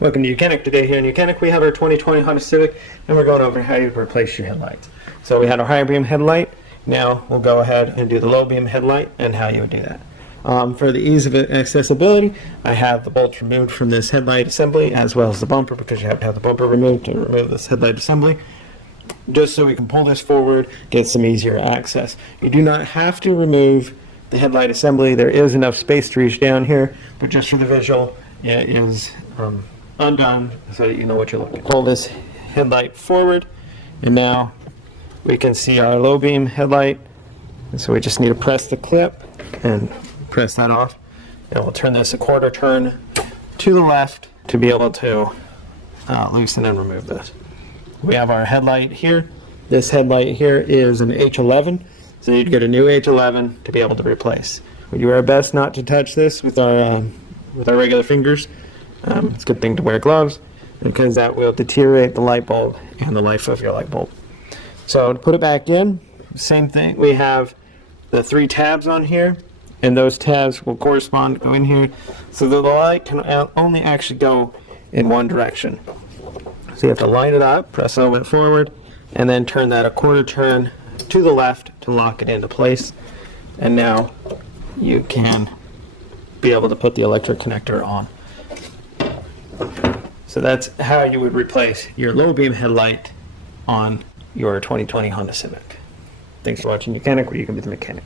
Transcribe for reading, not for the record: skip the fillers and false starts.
Welcome to YOUCANIC. Today here in YOUCANIC we have our 2020 Honda Civic and we're going over how you replace your headlights. So we had our high beam headlight. Now we'll go ahead and do the low beam headlight and how you would do that. For the ease of accessibility, I have the bolts removed from this headlight assembly as well as the bumper, because you have to have the bumper removed to remove this headlight assembly, just so we can pull this forward, get some easier access. You do not have to remove the headlight assembly. There is enough space to reach down here, but just for the visual, it is undone so that you know what you're looking at. Pull this headlight forward, and now we can see our low beam headlight. And so we just need to press the clip and press that off, and we'll turn this a quarter turn to the left to be able to loosen and remove this. We have our headlight here. This headlight here is an H11, so you'd get a new H11 to be able to replace. We do our best not to touch this with our regular fingers. It's a good thing to wear gloves, because that will deteriorate the light bulb and the life of your light bulb. So to put it back in, same thing. We have the 3 tabs on here, and those tabs will correspond, go in here, so that the light can only actually go in one direction. So you have to line it up, press a little bit forward, and then turn that a quarter turn to the left to lock it into place. And now you can be able to put the electric connector on. So that's how you would replace your low beam headlight on your 2020 Honda Civic. Thanks for watching YOUCANIC, where you can be the mechanic.